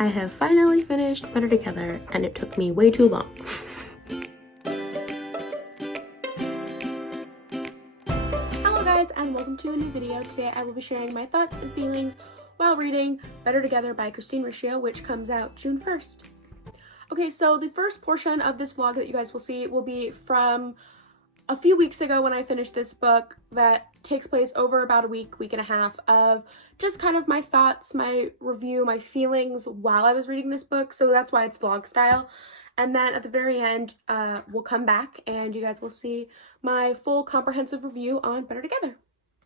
I have finally finished Better Together, and it took me way too long. Hello guys, and welcome to a new video. Today I will be sharing my thoughts and feelings while reading Better Together by Christine Riccio, which comes out June 1st. Okay, so the first portion of this vlog that you guys will see will be from a few weeks ago when I finished this book that takes place over about a week and a half of just kind of my thoughts, my review, my feelings while I was reading this book. So that's why it's vlog style. And then at the very end, we'll come back and you guys will see my full comprehensive review on Better Together.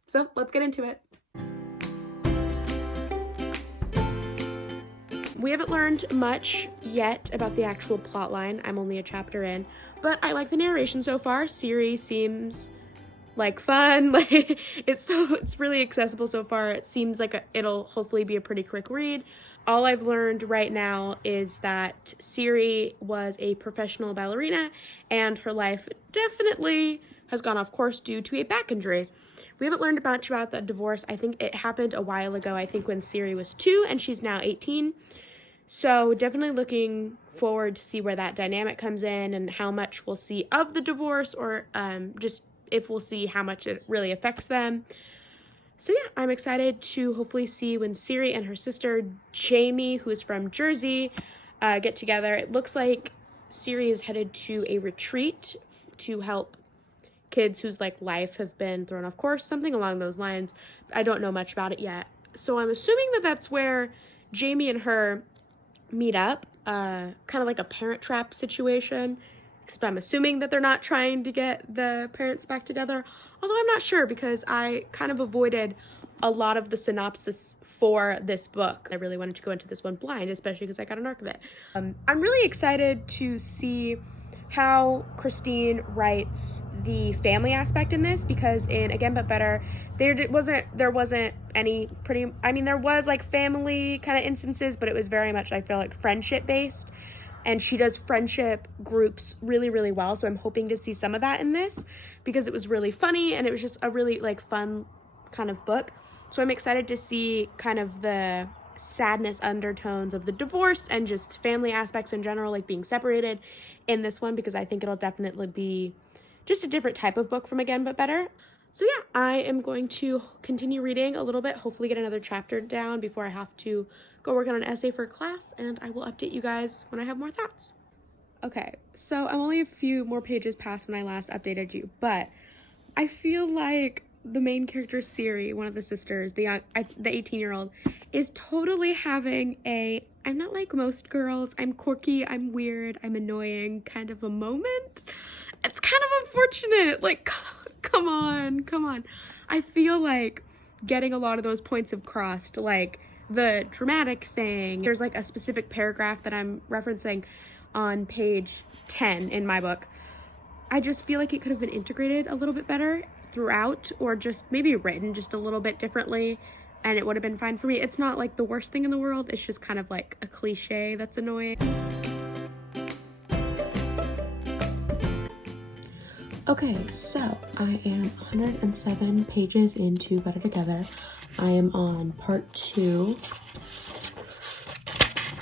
So let's get into it. We haven't learned much yet about the actual plot line. I'm only a chapter in, but I like the narration so far. Siri seems like fun. Like it's really accessible so far. It seems like it'll hopefully be a pretty quick read. All I've learned right now is that Siri was a professional ballerina and her life definitely has gone off course due to a back injury. We haven't learned much about the divorce. I think it happened a while ago. I think when Siri was 2 and she's now 18. So definitely looking forward to see where that dynamic comes in and how much we'll see of the divorce, or just if we'll see how much it really affects them. So yeah, I'm excited to hopefully see when Siri and her sister Jamie, who is from Jersey, get together. It looks like Siri is headed to a retreat to help kids whose life have been thrown off course, something along those lines. I don't know much about it yet. So I'm assuming that that's where Jamie and her meet up, kind of like a Parent Trap situation, except I'm assuming that they're not trying to get the parents back together, although I'm not sure because I kind of avoided a lot of the synopsis for this book. I really wanted to go into this one blind, especially because I got an arc of it. I'm really excited to see how Christine writes the family aspect in this, because in Again But Better, there wasn't any there was like family kind of instances, but it was very much, I feel like, friendship based, and she does friendship groups really, really well. So I'm hoping to see some of that in this because it was really funny and it was just a really fun kind of book. So I'm excited to see kind of the sadness undertones of the divorce and just family aspects in general, like being separated in this one, because I think it'll definitely be just a different type of book from Again But Better. So yeah, I am going to continue reading a little bit, hopefully get another chapter down before I have to go work on an essay for class, and I will update you guys when I have more thoughts. Okay, so I'm only a few more pages past when I last updated you, but I feel like the main character, Siri, one of the sisters, the 18-year-old, is totally having I'm not like most girls, I'm quirky, I'm weird, I'm annoying kind of a moment. It's kind of unfortunate, come on. I feel like getting a lot of those points have crossed, like the dramatic thing. There's a specific paragraph that I'm referencing on page 10 in my book. I just feel like it could have been integrated a little bit better throughout, or just maybe written just a little bit differently, and it would have been fine for me. It's not like the worst thing in the world, it's just kind of like a cliche that's annoying. Okay, so I am 107 pages into Better Together. I am on part 2.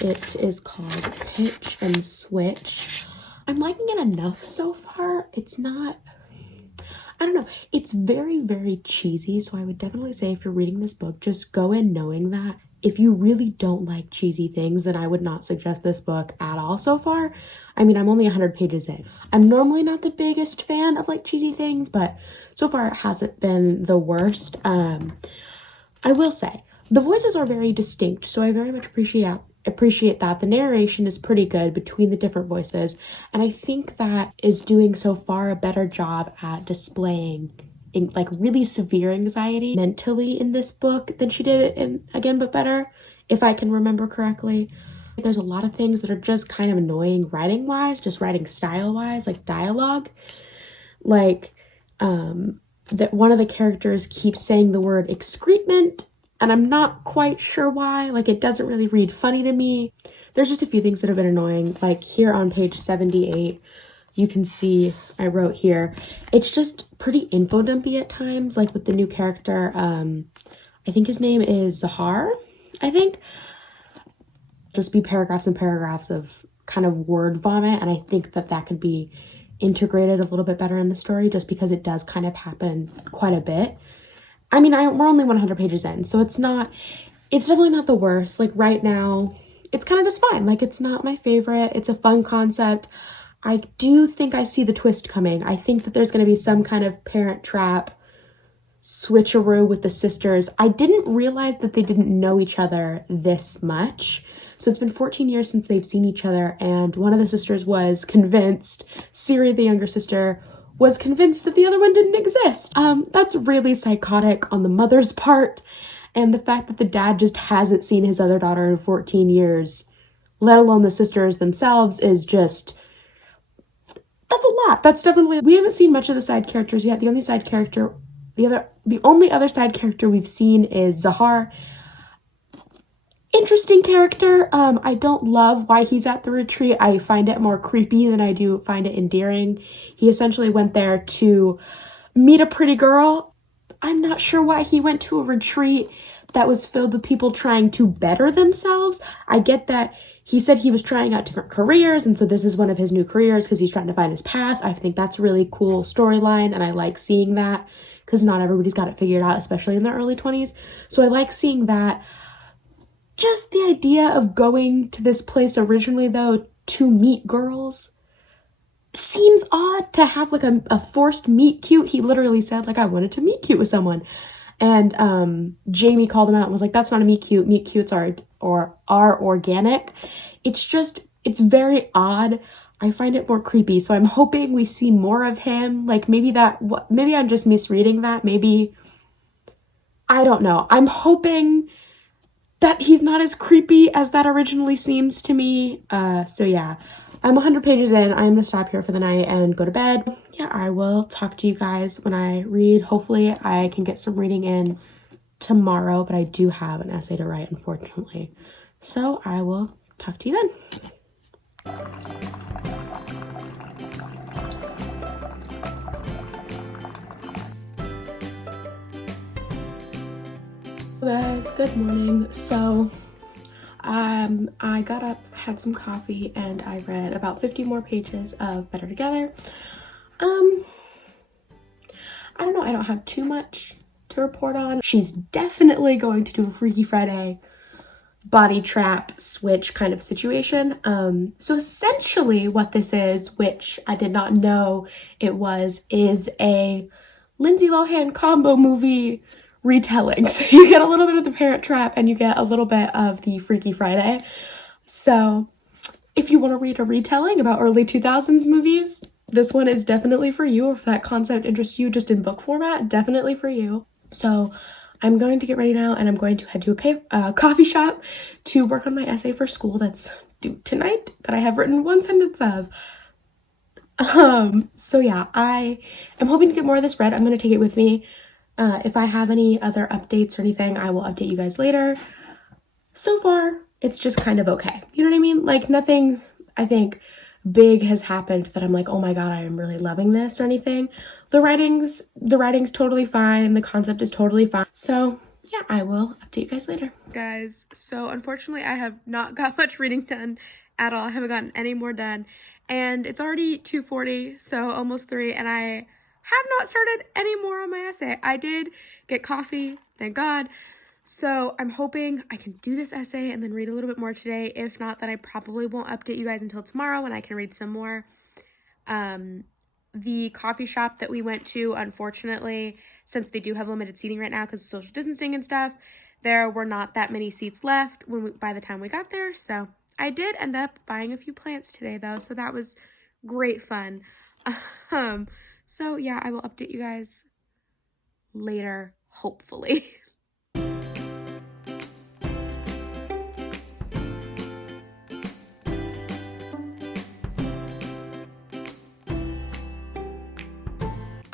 It is called Pitch and Switch. I'm liking it enough so far. It's not, I don't know, it's very, very cheesy, so I would definitely say if you're reading this book, just go in knowing that. If you really don't like cheesy things, then I would not suggest this book at all so far. I mean, I'm only 100 pages in. I'm normally not the biggest fan of cheesy things, but so far it hasn't been the worst. I will say, the voices are very distinct, so I very much appreciate that. The narration is pretty good between the different voices, and I think that is doing so far a better job at displaying really severe anxiety mentally in this book than she did in Again But Better, if I can remember correctly. There's a lot of things that are just kind of annoying writing wise, just writing style wise, like dialogue. That one of the characters keeps saying the word excrement, and I'm not quite sure why. It doesn't really read funny to me. There's just a few things that have been annoying. Here on page 78, you can see I wrote here, it's just pretty info dumpy at times, with the new character. I think his name is Zahar, I think. just be paragraphs and paragraphs of kind of word vomit, and I think that that could be integrated a little bit better in the story, just because it does kind of happen quite a bit. I mean, we're only 100 pages in, so it's definitely not the worst. Like right now, it's kind of just fine. Like it's not my favorite. It's a fun concept. I do think I see the twist coming. I think that there's going to be some kind of parent trap switcheroo with the sisters. I didn't realize that they didn't know each other this much. So it's been 14 years since they've seen each other, and one of the sisters was convinced, Siri, the younger sister, was convinced that the other one didn't exist. That's really psychotic on the mother's part, and the fact that the dad just hasn't seen his other daughter in 14 years, let alone the sisters themselves, is just, that's a lot. That's definitely, we haven't seen much of the side characters yet. The only other side character we've seen is Zahar. Interesting character. I don't love why he's at the retreat. I find it more creepy than I do find it endearing. He essentially went there to meet a pretty girl. I'm not sure why he went to a retreat that was filled with people trying to better themselves. I get that he said he was trying out different careers, and so this is one of his new careers because he's trying to find his path. I think that's a really cool storyline, and I like seeing that because not everybody's got it figured out, especially in their early 20s. So I like seeing that. Just the idea of going to this place originally, though, to meet girls seems odd, to have like a forced meet cute. He literally said, like, I wanted to meet cute with someone. And Jamie called him out and was like, that's not a meet cute. Meet cutes are organic. It's very odd. I find it more creepy. So I'm hoping we see more of him. Like maybe I'm just misreading that. Maybe, I don't know. I'm hoping that he's not as creepy as that originally seems to me. So yeah, I'm 100 pages in. I'm gonna stop here for the night and go to bed. Yeah, I will talk to you guys when I read. Hopefully I can get some reading in tomorrow, but I do have an essay to write, unfortunately. So I will talk to you then. Guys, good morning. So I got up, had some coffee, and I read about 50 more pages of Better Together. I don't know, I don't have too much to report on. She's definitely going to do a Freaky Friday body trap switch kind of situation. So essentially what this is, which I did not know it was, is a Lindsay Lohan combo movie retelling. So you get a little bit of the Parent Trap and you get a little bit of the Freaky Friday. So if you want to read a retelling about early 2000s movies, this one is definitely for you. If that concept interests you just in book format, definitely for you. So I'm going to get ready now and I'm going to head to a coffee shop to work on my essay for school that's due tonight that I have written one sentence of. So yeah, I am hoping to get more of this read. I'm going to take it with me. If I have any other updates or anything, I will update you guys later. So far, it's just kind of okay. You know what I mean? Like nothing, I think, big has happened that I'm like, oh my god, I am really loving this or anything. The writing's totally fine. The concept is totally fine. So yeah, I will update you guys later. Guys, so unfortunately I have not got much reading done at all. I haven't gotten any more done. And it's already 2:40, so almost 3, and I have not started any more on my essay. I did get coffee, thank God. So I'm hoping I can do this essay and then read a little bit more today. If not, then I probably won't update you guys until tomorrow when I can read some more. The coffee shop that we went to, unfortunately, since they do have limited seating right now because of social distancing and stuff, there were not that many seats left by the time we got there. So I did end up buying a few plants today though, so that was great fun. So yeah, I will update you guys later, hopefully.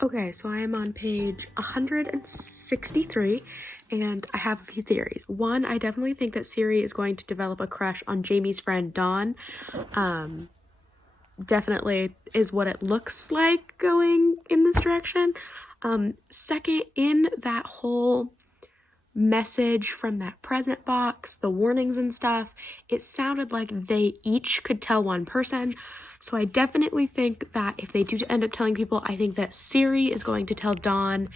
Okay, so I am on page 163, and I have a few theories. One, I definitely think that Siri is going to develop a crush on Jamie's friend Dawn. Definitely is what it looks like going in this direction. Second, in that whole message from that present box, the warnings and stuff, it sounded like they each could tell one person. So I definitely think that if they do end up telling people, I think that Siri is going to tell Dawn,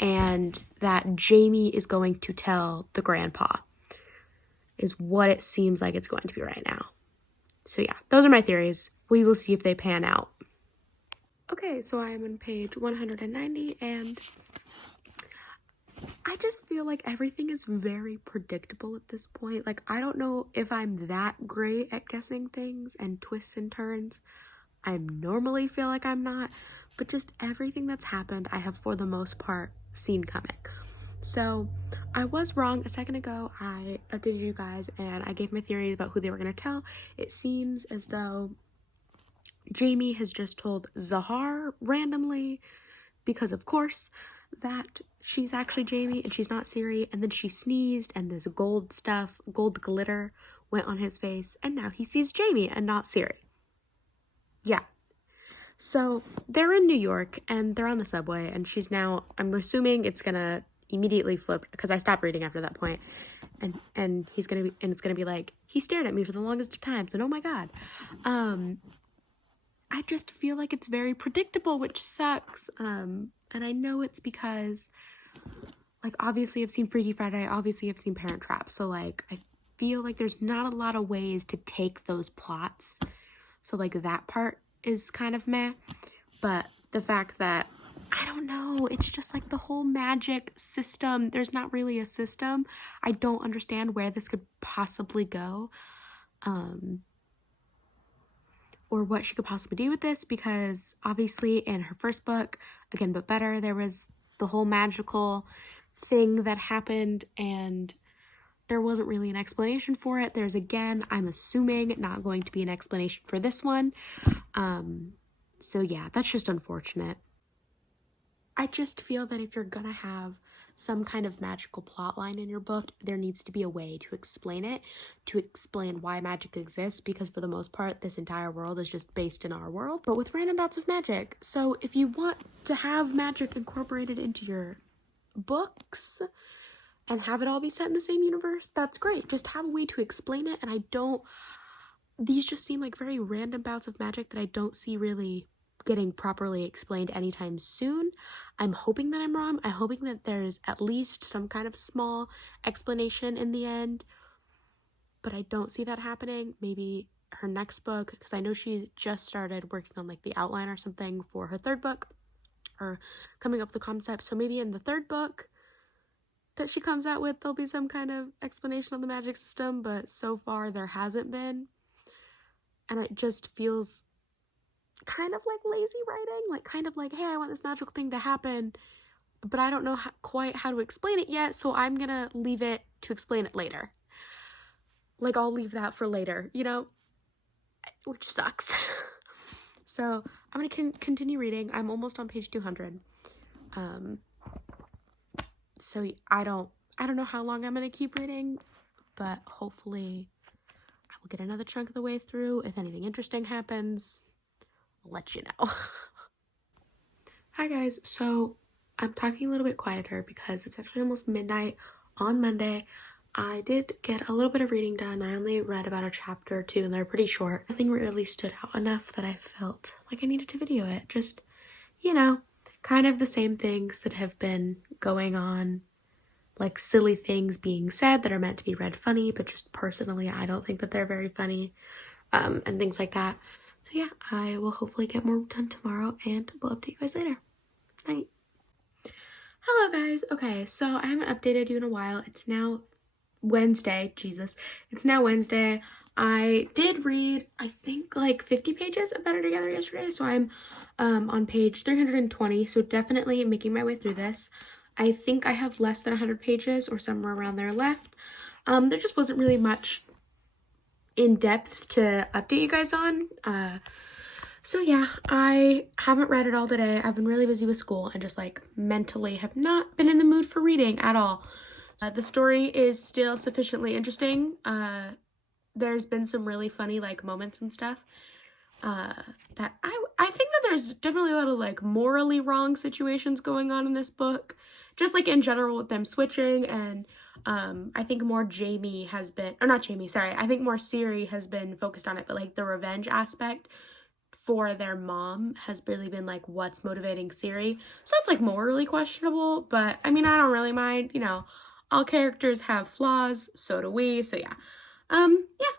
and that Jamie is going to tell the grandpa, is what it seems like it's going to be right now. So yeah, those are my theories. We will see if they pan out. Okay, so I am on page 190, and I just feel like everything is very predictable at this point. Like, I don't know if I'm that great at guessing things and twists and turns. I normally feel like I'm not, but just everything that's happened, I have for the most part seen coming. So I was wrong a second ago. I updated you guys and I gave my theories about who they were going to tell. It seems as though Jamie has just told Zahar randomly, because of course, that she's actually Jamie and she's not Siri, and then she sneezed and this gold glitter went on his face, and now he sees Jamie and not Siri. Yeah. So they're in New York and they're on the subway, and she's now, I'm assuming it's gonna immediately flip, because I stopped reading after that point, and it's gonna be like, he stared at me for the longest of times, and oh my god. I just feel like it's very predictable, which sucks. And I know it's because, like, obviously I've seen Freaky Friday, obviously I've seen Parent Trap, so, like, I feel like there's not a lot of ways to take those plots, so, like, that part is kind of meh, but the fact that, I don't know, it's just, like, the whole magic system, there's not really a system. I don't understand where this could possibly go, or what she could possibly do with this, because obviously in her first book, Again But Better, there was the whole magical thing that happened and there wasn't really an explanation for it. There's, again, I'm assuming, not going to be an explanation for this one. So yeah, that's just unfortunate. I just feel that if you're gonna have some kind of magical plot line in your book, there needs to be a way to explain it, to explain why magic exists, because for the most part, this entire world is just based in our world, but with random bouts of magic. So if you want to have magic incorporated into your books and have it all be set in the same universe, that's great. Just have a way to explain it, and these just seem like very random bouts of magic that I don't see really getting properly explained anytime soon. I'm hoping that I'm wrong. I'm hoping that there's at least some kind of small explanation in the end, but I don't see that happening. Maybe her next book, because I know she just started working on, like, the outline or something for her third book, or coming up with the concept, so maybe in the third book that she comes out with, there'll be some kind of explanation on the magic system, but so far there hasn't been, and it just feels kind of like lazy writing, like, kind of like, hey, I want this magical thing to happen, but I don't know quite how to explain it yet, so I'm gonna leave it to explain it later. Like, I'll leave that for later, you know, which sucks. So I'm gonna continue reading. I'm almost on page 200. So I don't know how long I'm gonna keep reading, but hopefully I will get another chunk of the way through. If anything interesting happens, I'll let you know. Hi guys, so I'm talking a little bit quieter because it's actually almost midnight on Monday. I did get a little bit of reading done. I only read about a chapter or two and they're pretty short. Nothing really stood out enough that I felt like I needed to video it. Just, you know, kind of the same things that have been going on, like silly things being said that are meant to be read funny, but just personally I don't think that they're very funny, and things like that. So yeah, I will hopefully get more done tomorrow and we'll update you guys later. Night. Hello guys. Okay, so I haven't updated you in a while. It's now Wednesday. Jesus. It's now Wednesday. I did read, I think, like 50 pages of Better Together yesterday, so I'm on page 320, so definitely making my way through this. I think I have less than 100 pages or somewhere around there left. There just wasn't really much in depth to update you guys on. So yeah, I haven't read it all today. I've been really busy with school and just like mentally have not been in the mood for reading at all. The story is still sufficiently interesting. There's been some really funny like moments and stuff. That I think that there's definitely a lot of like morally wrong situations going on in this book, just like in general with them switching, and I think more Jamie has been, or not Jamie, sorry, I think more Siri has been focused on it, but like the revenge aspect for their mom has really been like what's motivating Siri. So that's like morally questionable, but I mean, I don't really mind, you know, all characters have flaws, so do we. So yeah. Yeah,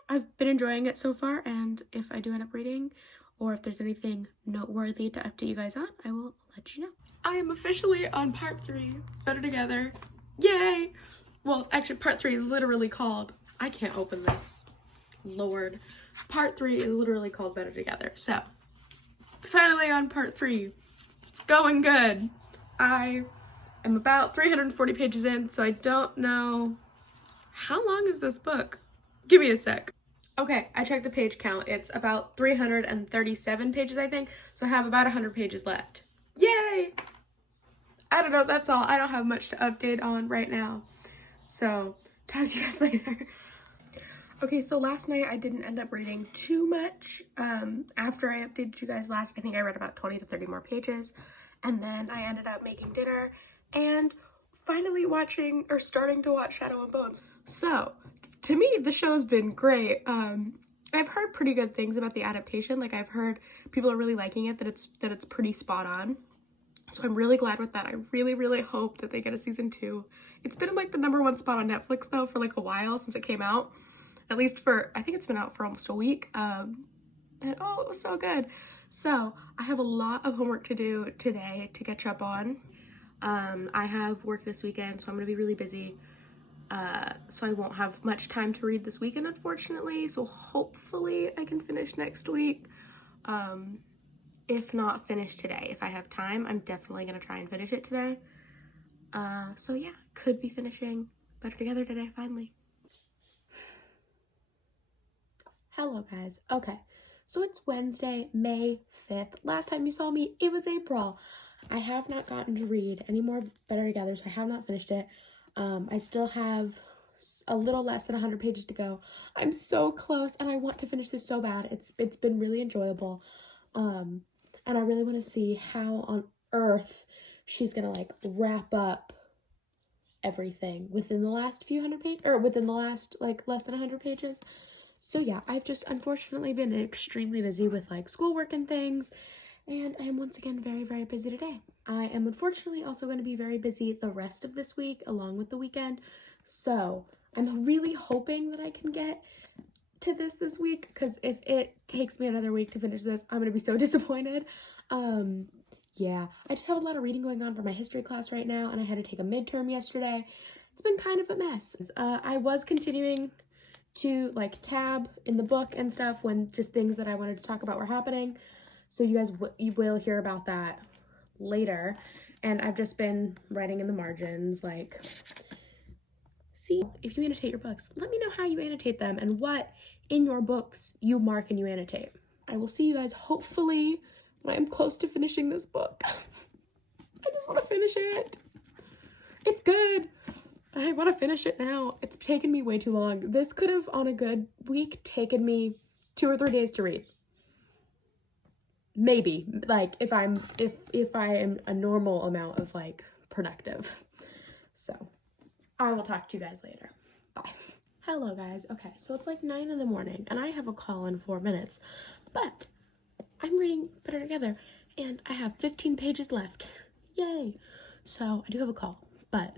I've been enjoying it so far, and if I do end up reading or if there's anything noteworthy to update you guys on, I will let you know. I am officially on part 3, Better Together. Yay! Well, actually part 3 is literally called, I can't open this. Lord. Part 3 is literally called Better Together. So, finally on part 3. It's going good. I am about 340 pages in, so I don't know. How long is this book? Give me a sec. Okay, I checked the page count. It's about 337 pages, I think. So I have about 100 pages left. Yay! I don't know, that's all. I don't have much to update on right now. So, talk to you guys later. Okay, so last night I didn't end up reading too much. After I updated you guys last, I think I read about 20 to 30 more pages. And then I ended up making dinner and finally watching, or starting to watch Shadow and Bones. So, to me, the show's been great. I've heard pretty good things about the adaptation. Like, I've heard people are really liking it, that it's pretty spot on. So I'm really glad with that. I really, really hope that they get a season 2. It's been in like the #1 spot on Netflix though for like a while since it came out. At least for, I think it's been out for almost a week. And oh, it was so good. So I have a lot of homework to do today to catch up on. I have work this weekend, so I'm gonna be really busy. So I won't have much time to read this weekend, unfortunately. So hopefully I can finish next week. If not, finish today. If I have time, I'm definitely gonna try and finish it today. So yeah, could be finishing Better Together today, finally. Hello guys. Okay, so it's Wednesday, May 5th. Last time you saw me, it was April. I have not gotten to read any more Better Together, so I have not finished it. I still have a little less than 100 pages to go. I'm so close, and I want to finish this so bad. It's been really enjoyable. And I really want to see how on earth she's gonna like wrap up everything within the last few hundred pages, or within the last like less than 100 pages. So yeah, I've just unfortunately been extremely busy with like schoolwork and things, and I am once again very, very busy today. I am unfortunately also going to be very busy the rest of this week along with the weekend. So I'm really hoping that I can get to this week, because if it takes me another week to finish this, I'm gonna be so disappointed. Yeah, I just have a lot of reading going on for my history class right now, and I had to take a midterm yesterday. It's been kind of a mess. I was continuing to like tab in the book and stuff when just things that I wanted to talk about were happening, so you guys you will hear about that later. And I've just been writing in the margins, like, see, if you annotate your books, let me know how you annotate them and what in your books you mark and you annotate. I will see you guys hopefully when I'm close to finishing this book. I just want to finish it. It's good. I want to finish it now. It's taken me way too long. This could have, on a good week, taken me 2 or 3 days to read. Maybe, like, if I am a normal amount of like productive. So I will talk to you guys later. Bye. Hello guys. Okay, so it's like 9 in the morning and I have a call in 4 minutes, but I'm reading Better Together and I have 15 pages left. Yay. So I do have a call, but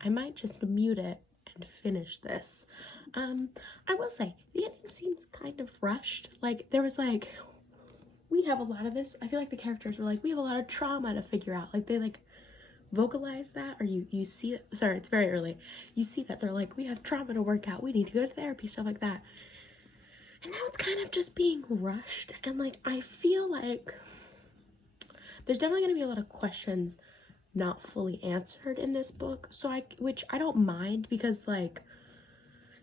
I might just mute it and finish this. I will say the ending seems kind of rushed. Like, there was like, we have a lot of this. I feel like the characters were like, we have a lot of trauma to figure out. Like, they like vocalize that, or you see it. Sorry, it's very early. You see that they're like, we have trauma to work out. We need to go to therapy, stuff like that. And now it's kind of just being rushed. And like, I feel like there's definitely going to be a lot of questions not fully answered in this book. So which I don't mind, because like,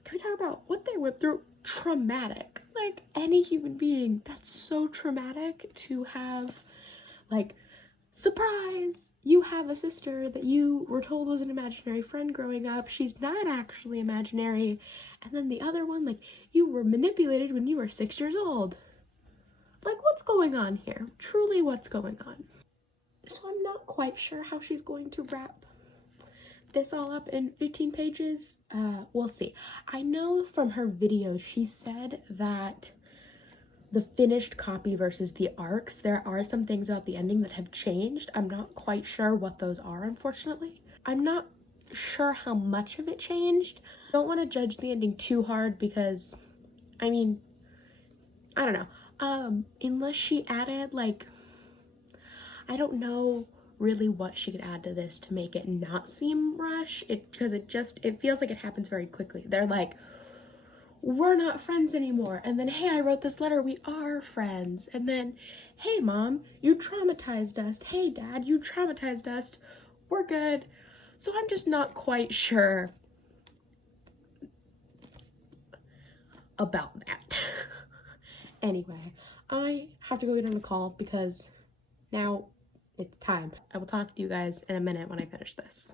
can we talk about what they went through? Traumatic. Like, any human being, that's so traumatic to have. Like, surprise, you have a sister that you were told was an imaginary friend growing up. She's not actually imaginary. And then the other one, like, you were manipulated when you were 6 years old. Like, what's going on here? Truly, what's going on? So I'm not quite sure how she's going to wrap this all up in 15 pages? We'll see. I know from her video, she said that the finished copy versus the arcs, there are some things about the ending that have changed. I'm not quite sure what those are, unfortunately. I'm not sure how much of it changed. Don't want to judge the ending too hard because, I mean, I don't know. Unless she added, like, I don't know really what she could add to this to make it not seem rushed. Because it feels like it happens very quickly. They're like, we're not friends anymore. And then, hey, I wrote this letter, we are friends. And then, hey, mom, you traumatized us. Hey, dad, you traumatized us. We're good. So I'm just not quite sure about that. Anyway, I have to go get on the call because now it's time. I will talk to you guys in a minute when I finish this.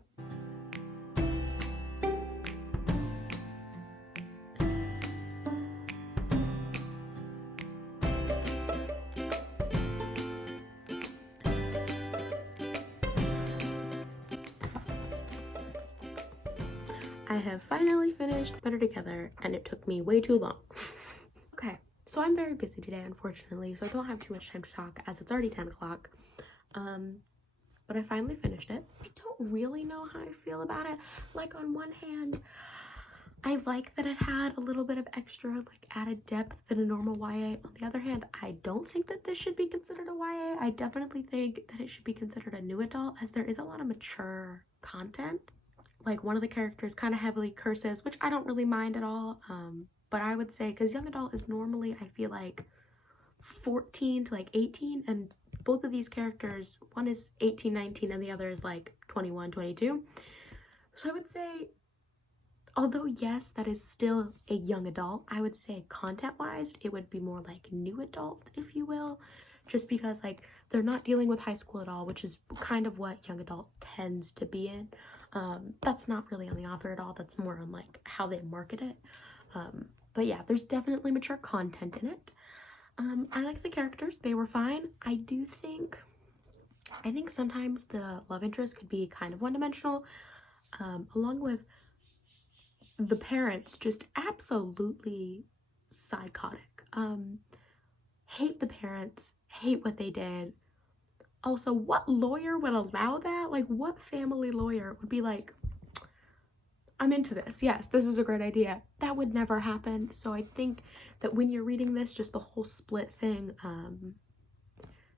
I have finally finished Better Together, and it took me way too long. Okay, so I'm very busy today, unfortunately, so I don't have too much time to talk as it's already 10 o'clock. But I finally finished it. I don't really know how I feel about it. Like, on one hand, I like that it had a little bit of extra, like, added depth than a normal YA. On the other hand, I don't think that this should be considered a YA. I definitely think that it should be considered a new adult, as there is a lot of mature content. Like, one of the characters kind of heavily curses, which I don't really mind at all. But I would say, because young adult is normally, I feel like, 14 to like 18, and both of these characters, one is 18, 19, and the other is like 21, 22. So I would say, although yes, that is still a young adult, I would say content-wise, it would be more like new adult, if you will. Just because, like, they're not dealing with high school at all, which is kind of what young adult tends to be in. That's not really on the author at all. That's more on, like, how they market it. But yeah, there's definitely mature content in it. I like the characters. They were fine. I think sometimes the love interest could be kind of one-dimensional, along with the parents just absolutely psychotic. Hate the parents, hate what they did. Also, what lawyer would allow that? Like, what family lawyer would be like, I'm into this. Yes, this is a great idea. That would never happen. So I think that when you're reading this, just the whole split thing,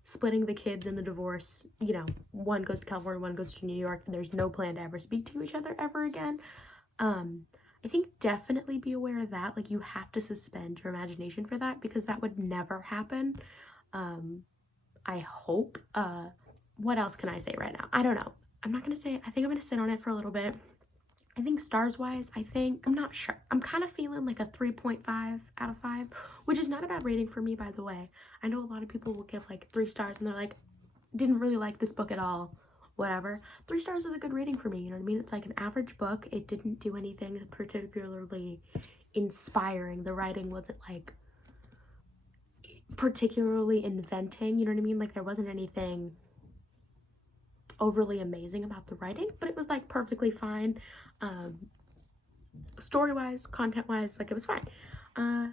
splitting the kids in the divorce, you know, one goes to California, one goes to New York, and there's no plan to ever speak to each other ever again. I think definitely be aware of that. Like, you have to suspend your imagination for that, because that would never happen. I hope. What else can I say right now? I don't know. I'm not gonna say it. I think I'm gonna sit on it for a little bit. I think stars wise, I'm not sure. I'm kind of feeling like a 3.5 out of 5, which is not a bad rating for me, by the way. I know a lot of people will give like 3 stars and they're like, didn't really like this book at all, whatever. 3 stars is a good rating for me, you know what I mean? It's like an average book. It didn't do anything particularly inspiring. The writing wasn't like particularly inventing, you know what I mean? Like, there wasn't anything overly amazing about the writing, but it was like perfectly fine. Story-wise, content-wise, like, it was fine.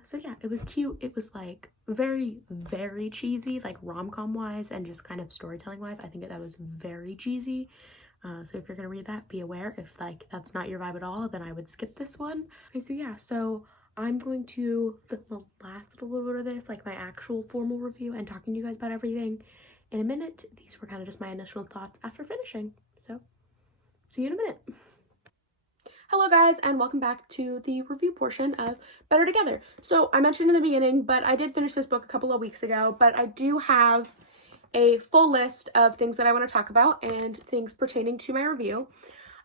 So yeah, it was cute. It was like very, very cheesy, like rom-com wise and just kind of storytelling wise. I think that was very cheesy. So if you're gonna read that, be aware. If like that's not your vibe at all, then I would skip this one. Okay, so yeah, so I'm going to film the last little bit of this, like my actual formal review, and talking to you guys about everything in a minute. These were kind of just my initial thoughts after finishing. So see you in a minute. Hello guys, and welcome back to the review portion of Better Together. So I mentioned in the beginning, but I did finish this book a couple of weeks ago, but I do have a full list of things that I want to talk about and things pertaining to my review.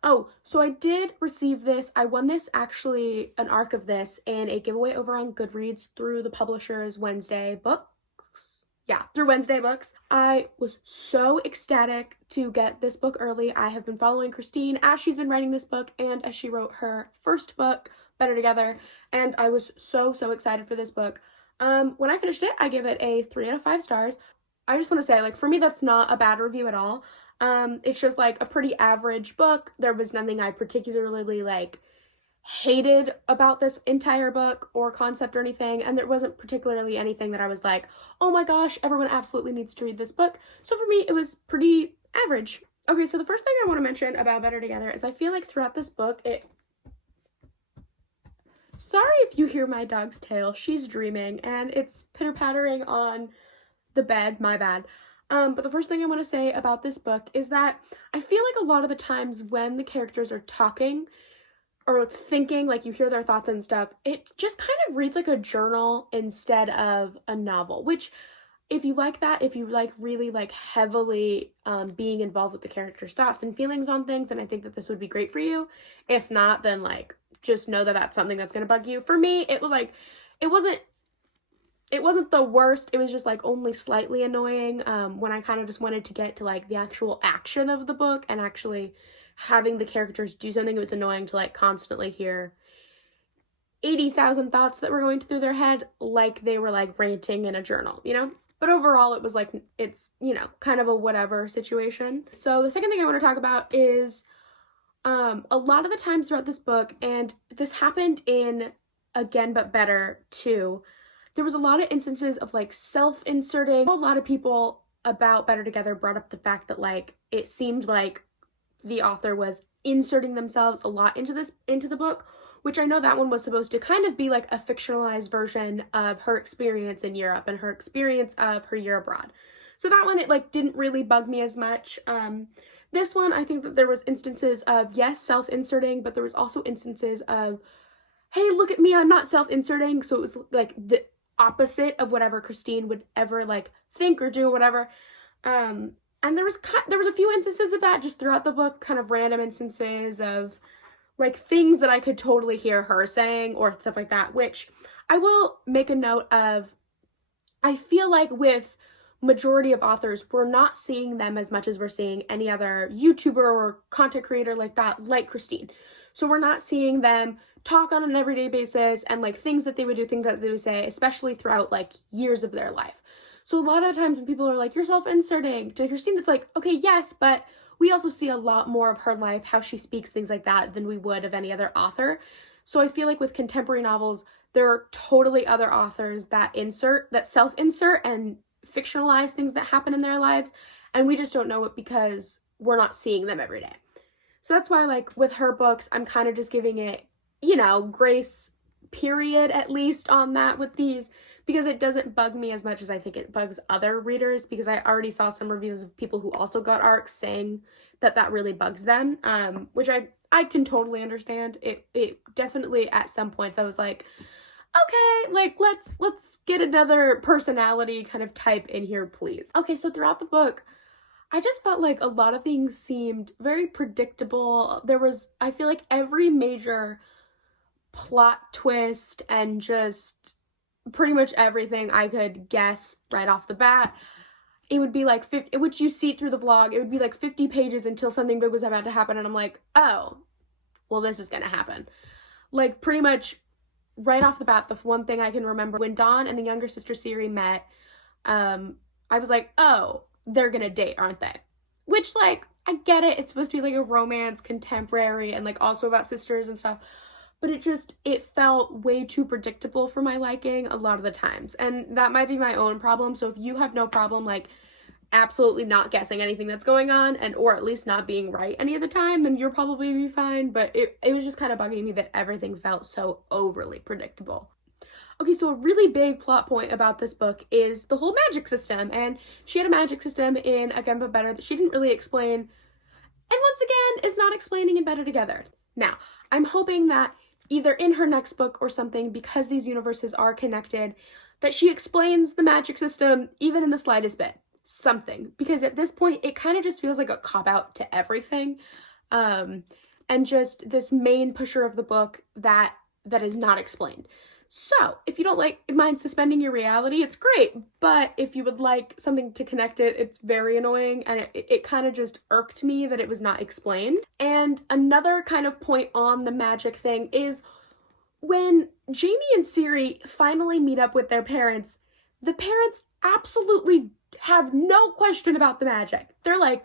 Oh, so I did receive this. I won this, actually, an arc of this in a giveaway over on Goodreads through the publisher's Wednesday Books. Yeah, through Wednesday Books. I was so ecstatic to get this book early. I have been following Christine as she's been writing this book and as she wrote her first book, Better Together, and I was so excited for this book. When I finished it, I gave it a 3 out of 5 stars. I just want to say, like, for me, that's not a bad review at all. It's just like a pretty average book. There was nothing I particularly like hated about this entire book or concept or anything, and there wasn't particularly anything that I was like, oh my gosh, everyone absolutely needs to read this book. So for me, it was pretty average. Okay, so the first thing I want to mention about Better Together is I feel like throughout this book, sorry if you hear my dog's tail, she's dreaming, and it's pitter-pattering on the bed, my bad. But the first thing I want to say about this book is that I feel like a lot of the times when the characters are talking or thinking, like you hear their thoughts and stuff, it just kind of reads like a journal instead of a novel, which if you like that, if you like really like heavily being involved with the character's thoughts and feelings on things, then I think that this would be great for you. If not, then like just know that that's something that's going to bug you. For me, it was like, it wasn't the worst. It was just like only slightly annoying when I kind of just wanted to get to like the actual action of the book and actually having the characters do something. It was annoying to like constantly hear 80,000 thoughts that were going through their head like they were like ranting in a journal, you know? But overall, it was like, it's, you know, kind of a whatever situation. So the second thing I want to talk about is a lot of the times throughout this book, and this happened in Again But Better too, there was a lot of instances of like self-inserting. A lot of people about Better Together brought up the fact that like it seemed like the author was inserting themselves a lot into the book, which I know that one was supposed to kind of be like a fictionalized version of her experience in Europe and her experience of her year abroad. So that one, it like didn't really bug me as much. This one, I think that there was instances of, yes, self-inserting, but there was also instances of, hey, look at me, I'm not self-inserting. So it was like the opposite of whatever Christine would ever like think or do or whatever. And there was a few instances of that just throughout the book, kind of random instances of like things that I could totally hear her saying or stuff like that, which I will make a note of. I feel like with majority of authors, we're not seeing them as much as we're seeing any other YouTuber or content creator like that, like Christine. So we're not seeing them talk on an everyday basis and like things that they would do, things that they would say, especially throughout like years of their life. So a lot of the times when people are like, you're self-inserting, to Christine, it's like, okay, yes, but we also see a lot more of her life, how she speaks, things like that, than we would of any other author. So I feel like with contemporary novels, there are totally other authors that self-insert and fictionalize things that happen in their lives, and we just don't know it because we're not seeing them every day. So that's why, like, with her books, I'm kind of just giving it, you know, grace period at least on that with these, because it doesn't bug me as much as I think it bugs other readers, because I already saw some reviews of people who also got ARCs saying that that really bugs them, which I can totally understand. It definitely, at some points, I was like, okay, like, let's get another personality kind of type in here, please. Okay, so throughout the book, I just felt like a lot of things seemed very predictable. I feel like every major plot twist and just pretty much everything I could guess right off the bat, it would be like, which you see through the vlog, it would be like 50 pages until something big was about to happen, and I'm like, oh, well, this is gonna happen. Like, pretty much right off the bat, the one thing I can remember, when Dawn and the younger sister Siri met, I was like, oh, they're gonna date, aren't they? Which, like, I get it, it's supposed to be like a romance, contemporary, and like also about sisters and stuff, but it felt way too predictable for my liking a lot of the times, and that might be my own problem. So if you have no problem like absolutely not guessing anything that's going on, and or at least not being right any of the time, then you're probably be fine. But it was just kind of bugging me that everything felt so overly predictable. Okay, so a really big plot point about this book is the whole magic system, and she had a magic system in Again But Better that she didn't really explain, and once again is not explaining in Better Together. Now, I'm hoping that either in her next book or something, because these universes are connected, that she explains the magic system even in the slightest bit. Something, because at this point it kind of just feels like a cop-out to everything, and just this main pusher of the book that is not explained. So if you don't mind suspending your reality, it's great, but if you would like something to connect it, it's very annoying, and it kind of just irked me that it was not explained. And another kind of point on the magic thing is when Jamie and Siri finally meet up with their parents, the parents absolutely have no question about the magic. They're like,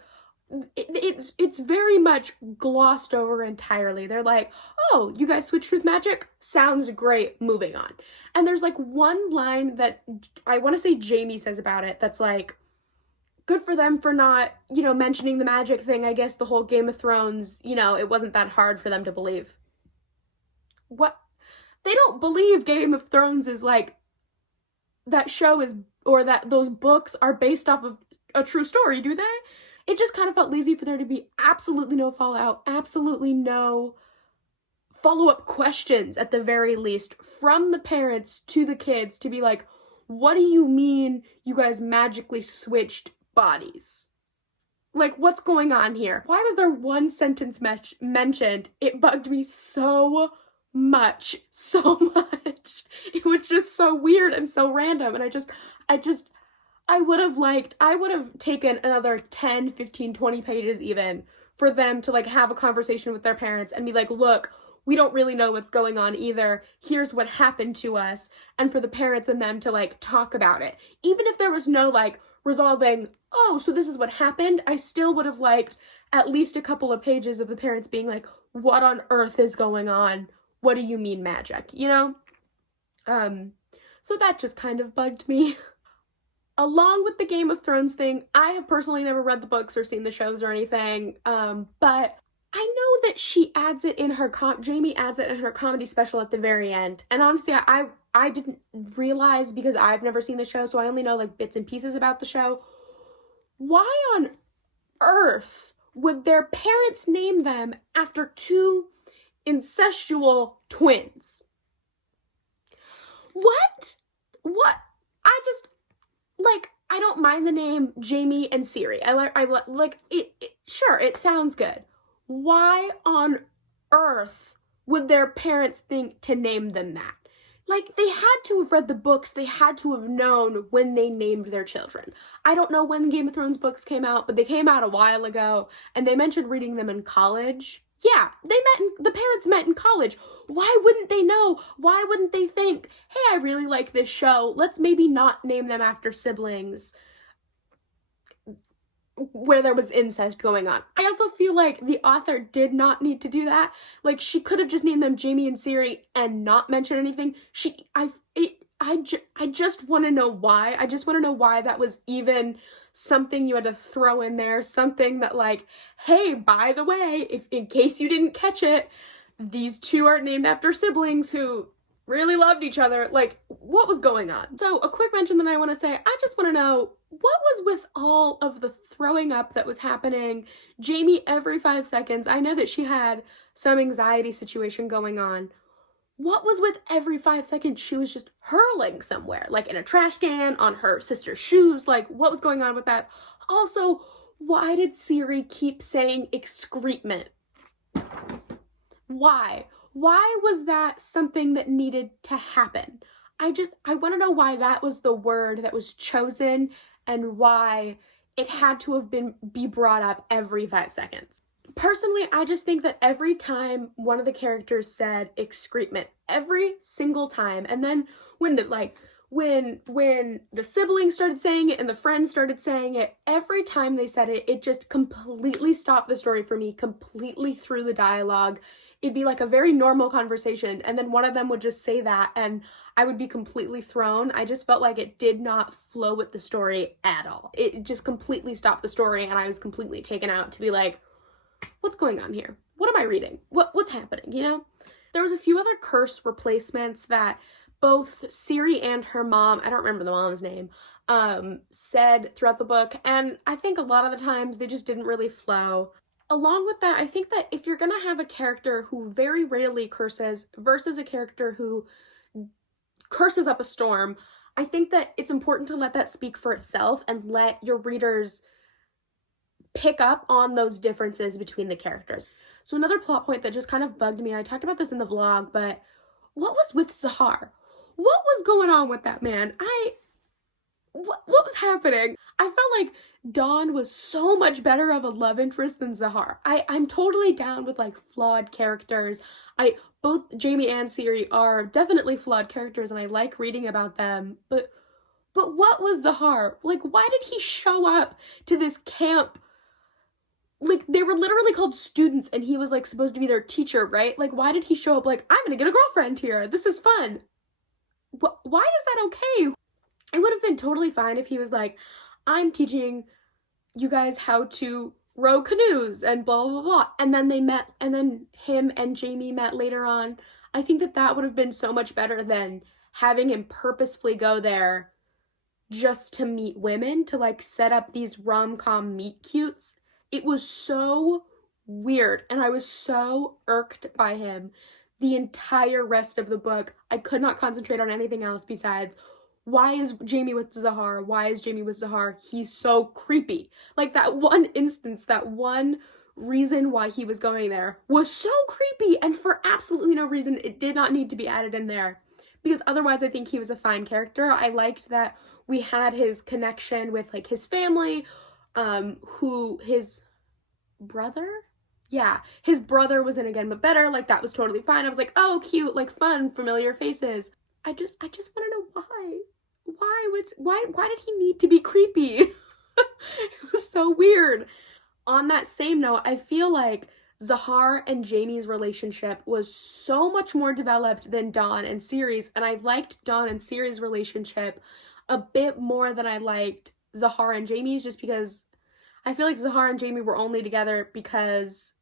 it's very much glossed over entirely. They're like, oh, you guys switched with magic? Sounds great, moving on. And there's like one line that I want to say Jamie says about it that's like, good for them for not, mentioning the magic thing. I guess the whole Game of Thrones, it wasn't that hard for them to believe. What? They don't believe Game of Thrones is like, that show is, or that those books are based off of a true story, do they? It just kind of felt lazy for there to be absolutely no fallout, absolutely no follow-up questions at the very least from the parents to the kids to be like, what do you mean you guys magically switched bodies? Like, what's going on here? Why was there one sentence mentioned? It bugged me so much. It was just so weird and so random, and I would have taken another 10, 15, 20 pages even for them to like have a conversation with their parents and be like, look, we don't really know what's going on either. Here's what happened to us. And for the parents and them to like talk about it. Even if there was no like resolving, oh, so this is what happened, I still would have liked at least a couple of pages of the parents being like, what on earth is going on? What do you mean magic? So that just kind of bugged me. Along with the Game of Thrones thing, I have personally never read the books or seen the shows or anything, but I know that Jamie adds it in her comedy special at the very end. And honestly, I didn't realize because I've never seen the show, so I only know like bits and pieces about the show. Why on earth would their parents name them after two incestual twins? What? I don't mind the name Jamie and Siri. I like it. Sure, it sounds good. Why on earth would their parents think to name them that? Like, they had to have read the books. They had to have known when they named their children. I don't know when the Game of Thrones books came out, but they came out a while ago, and they mentioned reading them in college. Yeah, the parents met in college. Why wouldn't they know? Why wouldn't they think, hey, I really like this show. Let's maybe not name them after siblings where there was incest going on. I also feel like the author did not need to do that. Like, she could have just named them Jamie and Siri and not mention anything. I just want to know why. I just want to know why that was even something you had to throw in there. Something that like, hey, by the way, if in case you didn't catch it, these two are named after siblings who really loved each other. Like, what was going on? So a quick mention that I want to say, I just want to know, what was with all of the throwing up that was happening? Jamie every 5 seconds. I know that she had some anxiety situation going on. What was with every 5 seconds she was just hurling somewhere, like in a trash can, on her sister's shoes? Like, what was going on with that? Also, why did Siri keep saying excrement? Why? Why was that something that needed to happen? I want to know why that was the word that was chosen and why it had to have be brought up every 5 seconds. Personally, I just think that every time one of the characters said excrement, every single time, and then when the siblings started saying it and the friends started saying it, every time they said it, it just completely stopped the story for me, completely threw the dialogue. It'd be like a very normal conversation, and then one of them would just say that, and I would be completely thrown. I just felt like it did not flow with the story at all. It just completely stopped the story, and I was completely taken out to be like, what's going on here? What am I reading? What's happening, There was a few other curse replacements that both Siri and her mom, I don't remember the mom's name, said throughout the book, and I think a lot of the times they just didn't really flow. Along with that, I think that if you're gonna have a character who very rarely curses versus a character who curses up a storm, I think that it's important to let that speak for itself and let your readers pick up on those differences between the characters. So another plot point that just kind of bugged me, I talked about this in the vlog, but what was with Zahar? What was going on with that man? What was happening? I felt like Dawn was so much better of a love interest than Zahar. I'm totally down with like flawed characters. Both Jamie and Siri are definitely flawed characters and I like reading about them, but what was Zahar? Like, why did he show up to this camp like, they were literally called students, and he was, like, supposed to be their teacher, right? Like, why did he show up like, I'm gonna get a girlfriend here, this is fun? Why is that okay? It would have been totally fine if he was like, I'm teaching you guys how to row canoes and blah, blah, blah. And then they met, and then him and Jamie met later on. I think that that would have been so much better than having him purposefully go there just to meet women, to like set up these rom-com meet cutes. It was so weird, and I was so irked by him the entire rest of the book. I could not concentrate on anything else besides, why is Jamie with Zahar? Why is Jamie with Zahar? He's so creepy. Like, that one instance, that one reason why he was going there was so creepy, and for absolutely no reason. It did not need to be added in there, because otherwise I think he was a fine character. I liked that we had his connection with, like, his family, who his brother? Yeah, his brother was in Again But Better. Like, that was totally fine. I was like, oh, cute, like, fun, familiar faces. I just want to know why. Why did he need to be creepy? It was so weird. On that same note, I feel like Zahar and Jamie's relationship was so much more developed than Dawn and Ciri's, and I liked Dawn and Ciri's relationship a bit more than I liked Zahar and Jamie's, just because I feel like Zahar and Jamie were only together because,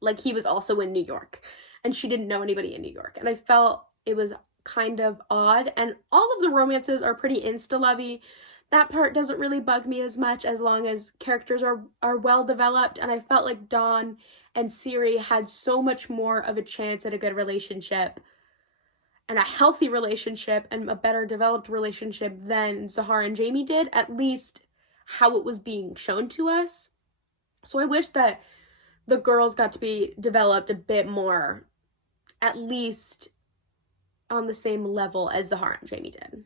like, he was also in New York, and she didn't know anybody in New York, and I felt it was kind of odd. And all of the romances are pretty insta-lovey. That part doesn't really bug me as much, as long as characters are well developed, and I felt like Dawn and Ciri had so much more of a chance at a good relationship and a healthy relationship and a better developed relationship than Zahar and Jamie did, at least how it was being shown to us. So I wish that the girls got to be developed a bit more, at least on the same level as Zahar and Jamie did.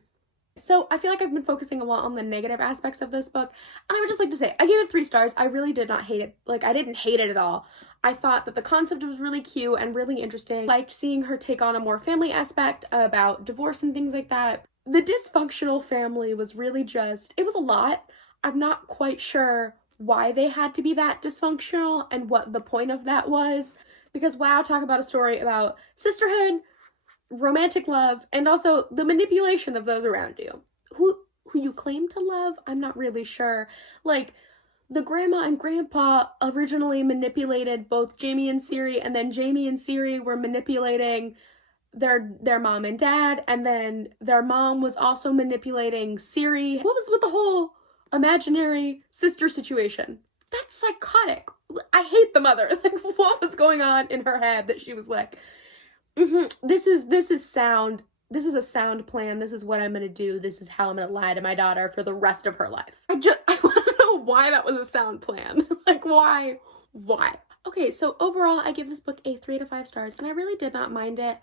So I feel like I've been focusing a lot on the negative aspects of this book, and I would just like to say, I gave it 3 stars. I really did not hate it. Like, I didn't hate it at all. I thought that the concept was really cute and really interesting. I liked seeing her take on a more family aspect about divorce and things like that. The dysfunctional family was really just, it was a lot. I'm not quite sure why they had to be that dysfunctional and what the point of that was, because wow, talk about a story about sisterhood, romantic love, and also the manipulation of those around you. Who you claim to love? I'm not really sure. Like, the grandma and grandpa originally manipulated both Jamie and Ciri, and then Jamie and Ciri were manipulating their mom and dad, and then their mom was also manipulating Ciri. What was with the whole imaginary sister situation? That's psychotic. I hate the mother. Like, what was going on in her head that she was like, this is sound. This is a sound plan. This is what I'm gonna do. This is how I'm gonna lie to my daughter for the rest of her life. I want to know why that was a sound plan. Like, why? Okay, so overall, I give this book a 3 to 5 stars, and I really did not mind it.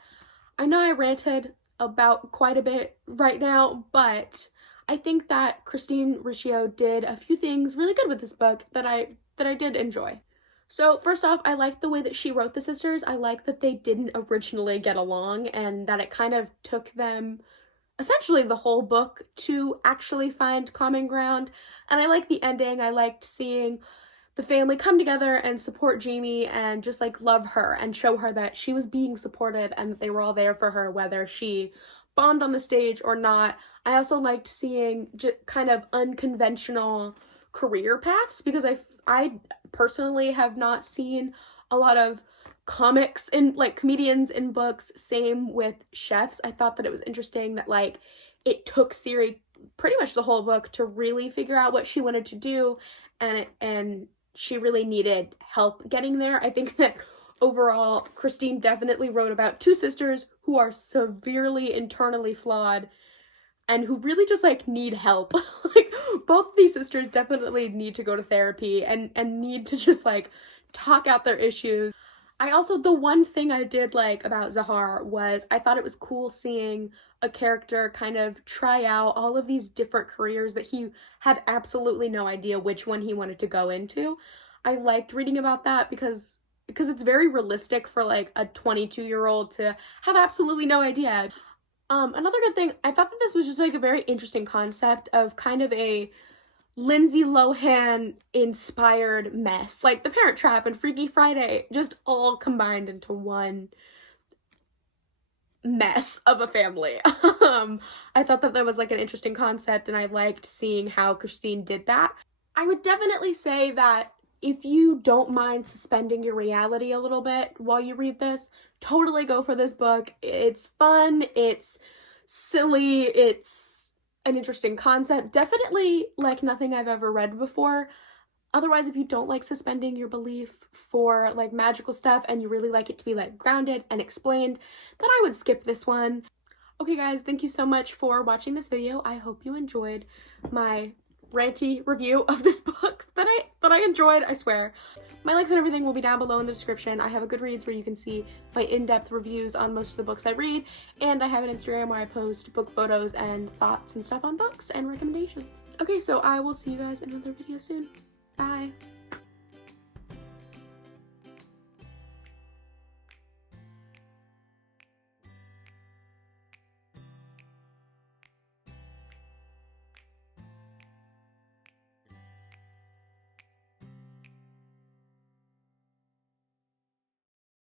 I know I ranted about quite a bit right now, but I think that Christine Riccio did a few things really good with this book that I did enjoy. So first off, I liked the way that she wrote the sisters. I liked that they didn't originally get along, and that it kind of took them essentially the whole book to actually find common ground. And I liked the ending. I liked seeing the family come together and support Jamie and just like love her and show her that she was being supported and that they were all there for her, whether she bombed on the stage or not. I also liked seeing kind of unconventional career paths, because I personally have not seen a lot of comics and like comedians in books. Same with chefs. I thought that it was interesting that like it took Ciri pretty much the whole book to really figure out what she wanted to do, and she really needed help getting there. I think that overall Christine definitely wrote about 2 sisters who are severely internally flawed and who really just like need help. Like, both of these sisters definitely need to go to therapy and need to just like talk out their issues. The one thing I did like about Zahar was I thought it was cool seeing a character kind of try out all of these different careers that he had absolutely no idea which one he wanted to go into. I liked reading about that because it's very realistic for like a 22-year-old to have absolutely no idea. Another good thing, I thought that this was just like a very interesting concept of kind of a Lindsay Lohan inspired mess. Like The Parent Trap and Freaky Friday, just all combined into one mess of a family. I thought that was like an interesting concept, and I liked seeing how Christine did that. I would definitely say that if you don't mind suspending your reality a little bit while you read this, totally go for this book. It's fun, it's silly, it's an interesting concept. Definitely like nothing I've ever read before. Otherwise, if you don't like suspending your belief for like magical stuff and you really like it to be like grounded and explained, then I would skip this one. Okay guys, thank you so much for watching this video. I hope you enjoyed my ranty review of this book that I enjoyed, I swear. My links and everything will be down below in the description. I have a Goodreads where you can see my in-depth reviews on most of the books I read, and I have an Instagram where I post book photos and thoughts and stuff on books and recommendations. Okay, so I will see you guys in another video soon. Bye!